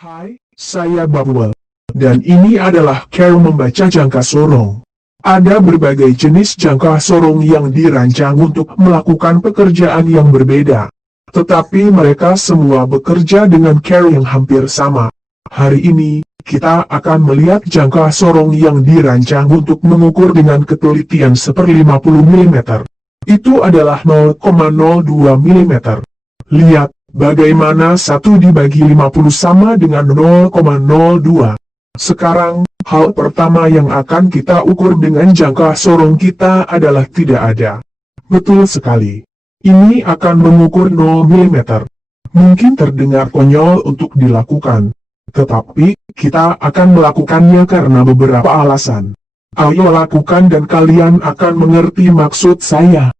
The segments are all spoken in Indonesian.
Hai, saya Bubble. Dan ini adalah cara membaca jangka sorong. Ada berbagai jenis jangka sorong yang dirancang untuk melakukan pekerjaan yang berbeda. Tetapi mereka semua bekerja dengan cara yang hampir sama. Hari ini, kita akan melihat jangka sorong yang dirancang untuk mengukur dengan ketelitian 1/50 mm. Itu adalah 0,02 mm. Lihat, bagaimana 1 dibagi 50 sama dengan 0,02. Sekarang, hal pertama yang akan kita ukur dengan jangka sorong kita adalah tidak ada. Betul sekali. Ini akan mengukur 0 mm. Mungkin terdengar konyol untuk dilakukan. Tetapi, kita akan melakukannya karena beberapa alasan. Ayo lakukan dan kalian akan mengerti maksud saya.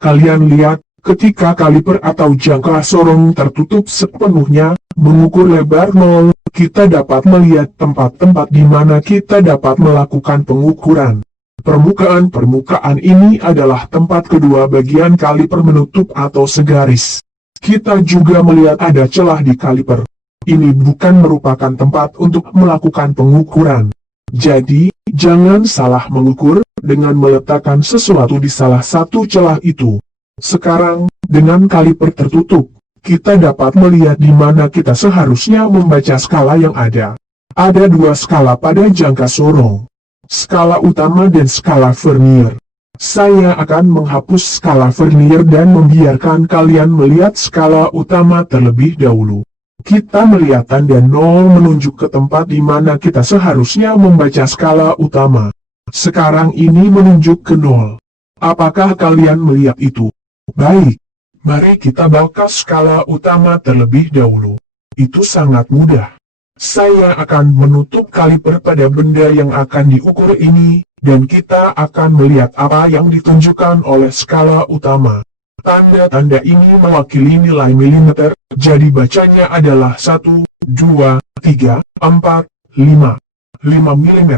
Kalian lihat, ketika kaliper atau jangka sorong tertutup sepenuhnya, mengukur lebar 0, kita dapat melihat tempat-tempat di mana kita dapat melakukan pengukuran. Permukaan ini adalah tempat kedua bagian kaliper menutup atau segaris. Kita juga melihat ada celah di kaliper. Ini bukan merupakan tempat untuk melakukan pengukuran. Jadi, jangan salah mengukur dengan meletakkan sesuatu di salah satu celah itu. Sekarang, dengan kaliper tertutup, kita dapat melihat di mana kita seharusnya membaca skala yang ada. Ada dua skala pada jangka sorong. Skala utama dan skala vernier. Saya akan menghapus skala vernier dan membiarkan kalian melihat skala utama terlebih dahulu. Kita melihat tanda 0 menunjuk ke tempat di mana kita seharusnya membaca skala utama. Sekarang ini menunjuk ke 0. Apakah kalian melihat itu? Baik, mari kita baca skala utama terlebih dahulu. Itu sangat mudah. Saya akan menutup kaliper pada benda yang akan diukur ini, dan kita akan melihat apa yang ditunjukkan oleh skala utama. Tanda-tanda ini mewakili nilai milimeter, jadi bacanya adalah 1, 2, 3, 4, 5. 5 mm.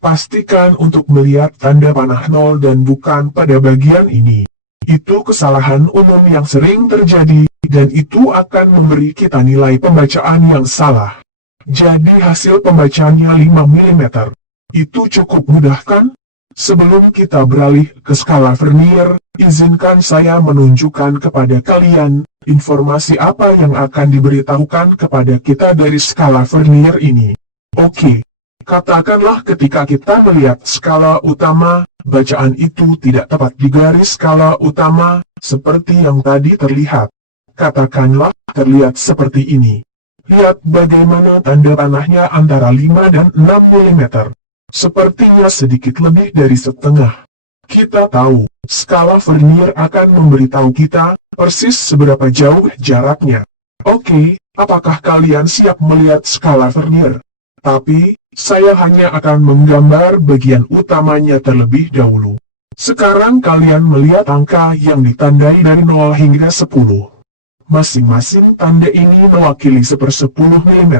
Pastikan untuk melihat tanda panah 0 dan bukan pada bagian ini. Itu kesalahan umum yang sering terjadi, dan itu akan memberi kita nilai pembacaan yang salah. Jadi hasil pembacaannya 5 mm. Itu cukup mudah kan? Sebelum kita beralih ke skala vernier, izinkan saya menunjukkan kepada kalian, informasi apa yang akan diberitahukan kepada kita dari skala vernier ini. Oke. Katakanlah ketika kita melihat skala utama, bacaan itu tidak tepat di garis skala utama, seperti yang tadi terlihat. Katakanlah terlihat seperti ini. Lihat bagaimana tanda panahnya antara 5 dan 6 mm. Sepertinya sedikit lebih dari setengah. Kita tahu, skala vernier akan memberitahu kita persis seberapa jauh jaraknya. Oke, apakah kalian siap melihat skala vernier? Tapi, saya hanya akan menggambar bagian utamanya terlebih dahulu. Sekarang kalian melihat angka yang ditandai dari 0 hingga 10. Masing-masing tanda ini mewakili 1/10 mm.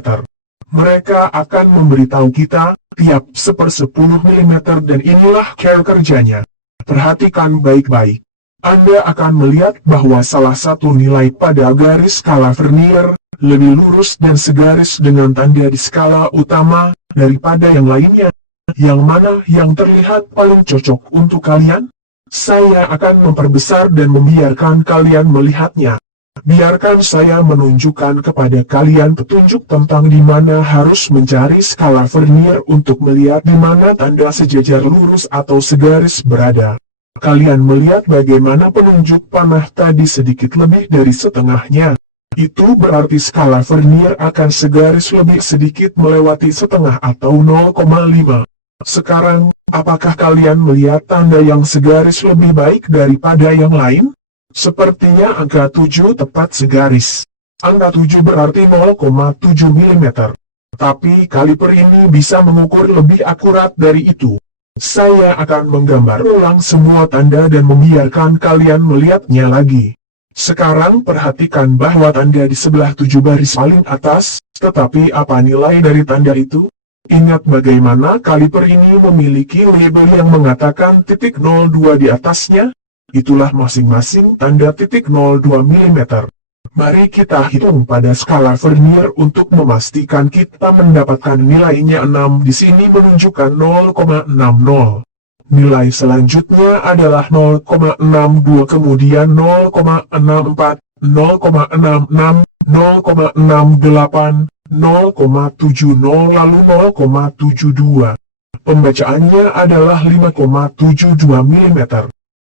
Mereka akan memberitahu kita tiap 1/10 mm dan inilah cara kerjanya. Perhatikan baik-baik. Anda akan melihat bahwa salah satu nilai pada garis skala vernier lebih lurus dan segaris dengan tanda di skala utama daripada yang lainnya. Yang mana yang terlihat paling cocok untuk kalian? Saya akan memperbesar dan membiarkan kalian melihatnya. Biarkan saya menunjukkan kepada kalian petunjuk tentang di mana harus mencari skala vernier untuk melihat di mana tanda sejajar lurus atau segaris berada. Kalian melihat bagaimana penunjuk panah tadi sedikit lebih dari setengahnya. Itu berarti skala vernier akan segaris lebih sedikit melewati setengah atau 0,5. Sekarang, apakah kalian melihat tanda yang segaris lebih baik daripada yang lain? Sepertinya angka 7 tepat segaris. Angka 7 berarti 0,7 mm. Tapi kaliper ini bisa mengukur lebih akurat dari itu. Saya akan menggambar ulang semua tanda dan membiarkan kalian melihatnya lagi. Sekarang perhatikan bahwa tanda di sebelah 7 baris paling atas, tetapi apa nilai dari tanda itu? Ingat bagaimana kaliper ini memiliki label yang mengatakan titik 02 di atasnya? Itulah masing-masing tanda titik 02 mm. Mari kita hitung pada skala Vernier untuk memastikan kita mendapatkan nilainya 6. Di sini menunjukkan 0,60. Nilai selanjutnya adalah 0,62, kemudian 0,64, 0,66, 0,68, 0,70, lalu 0,72. Pembacaannya adalah 5,72 mm.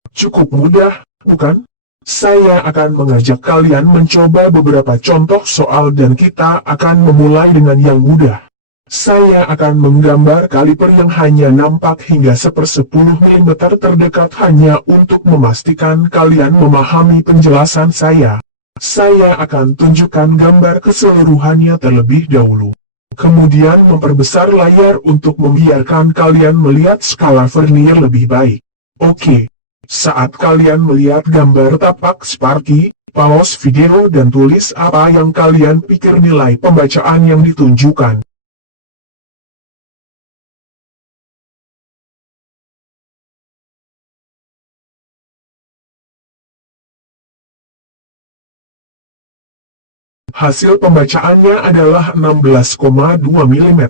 Cukup mudah, bukan? Saya akan mengajak kalian mencoba beberapa contoh soal dan kita akan memulai dengan yang mudah. Saya akan menggambar kaliper yang hanya nampak hingga 1/10 mm terdekat hanya untuk memastikan kalian memahami penjelasan saya. Saya akan tunjukkan gambar keseluruhannya terlebih dahulu. Kemudian memperbesar layar untuk membiarkan kalian melihat skala Vernier lebih baik. Oke. Saat kalian melihat gambar tapak Sparky, pause video dan tulis apa yang kalian pikir nilai pembacaan yang ditunjukkan. Hasil pembacaannya adalah 16,2 mm.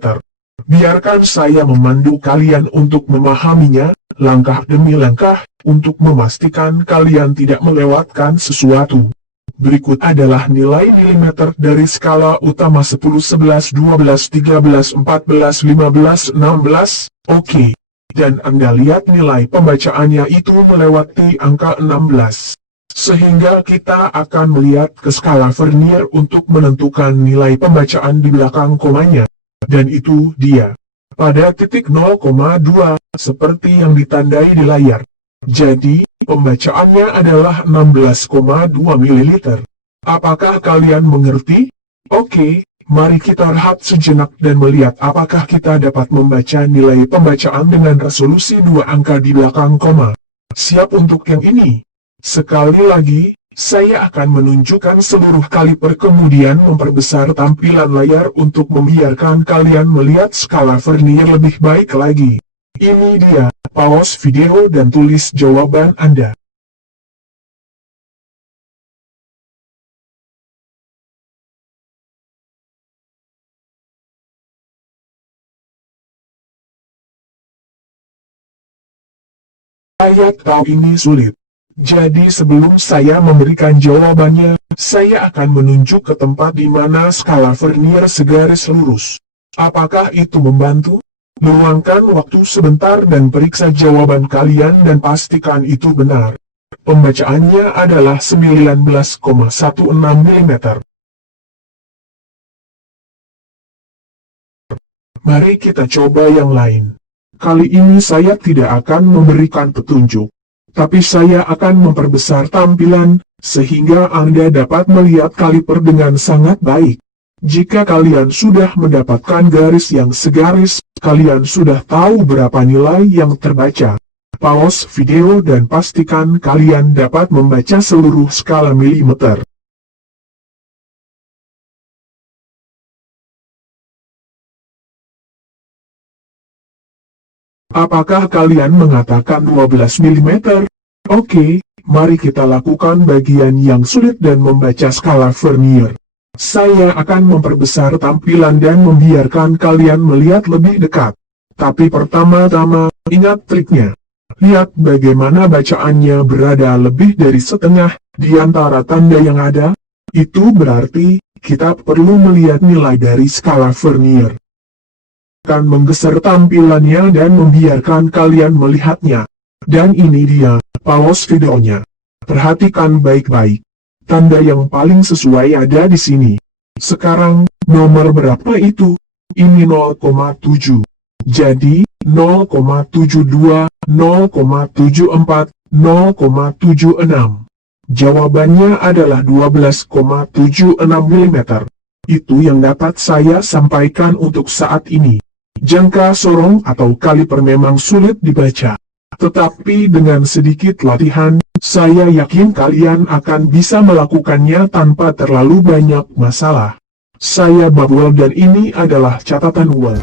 Biarkan saya memandu kalian untuk memahaminya, langkah demi langkah, untuk memastikan kalian tidak melewatkan sesuatu. Berikut adalah nilai milimeter dari skala utama 10, 11, 12, 13, 14, 15, 16, oke. Dan Anda lihat nilai pembacaannya itu melewati angka 16. Sehingga kita akan melihat ke skala Vernier untuk menentukan nilai pembacaan di belakang komanya. Dan itu dia. Pada titik 0,2, seperti yang ditandai di layar. Jadi, pembacaannya adalah 16,2 ml. Apakah kalian mengerti? Oke, mari kita rehat sejenak dan melihat apakah kita dapat membaca nilai pembacaan dengan resolusi 2 angka di belakang koma. Siap untuk yang ini? Sekali lagi, saya akan menunjukkan seluruh kaliper kemudian memperbesar tampilan layar untuk membiarkan kalian melihat skala Vernier lebih baik lagi. Ini dia, pause video dan tulis jawaban Anda. Saya tahu ini sulit. Jadi sebelum saya memberikan jawabannya, saya akan menunjuk ke tempat di mana skala Vernier segaris lurus. Apakah itu membantu? Luangkan waktu sebentar dan periksa jawaban kalian dan pastikan itu benar. Pembacaannya adalah 19,16 mm. Mari kita coba yang lain. Kali ini saya tidak akan memberikan petunjuk. Tapi saya akan memperbesar tampilan, sehingga Anda dapat melihat kaliper dengan sangat baik. Jika kalian sudah mendapatkan garis yang segaris, kalian sudah tahu berapa nilai yang terbaca. Pause video dan pastikan kalian dapat membaca seluruh skala milimeter. Apakah kalian mengatakan 12 mm? Oke, mari kita lakukan bagian yang sulit dan membaca skala Vernier. Saya akan memperbesar tampilan dan membiarkan kalian melihat lebih dekat. Tapi pertama-tama, ingat triknya. Lihat bagaimana bacaannya berada lebih dari setengah di antara tanda yang ada. Itu berarti, kita perlu melihat nilai dari skala Vernier. Akan menggeser tampilannya dan membiarkan kalian melihatnya. Dan ini dia, pause videonya. Perhatikan baik-baik. Tanda yang paling sesuai ada di sini. Sekarang, nomor berapa itu? Ini 0,7. Jadi, 0,72, 0,74, 0,76. Jawabannya adalah 12,76 mm. Itu yang dapat saya sampaikan untuk saat ini. Jangka sorong atau kaliper memang sulit dibaca. Tetapi dengan sedikit latihan, saya yakin kalian akan bisa melakukannya tanpa terlalu banyak masalah. Saya Babwell dan ini adalah catatan Wal.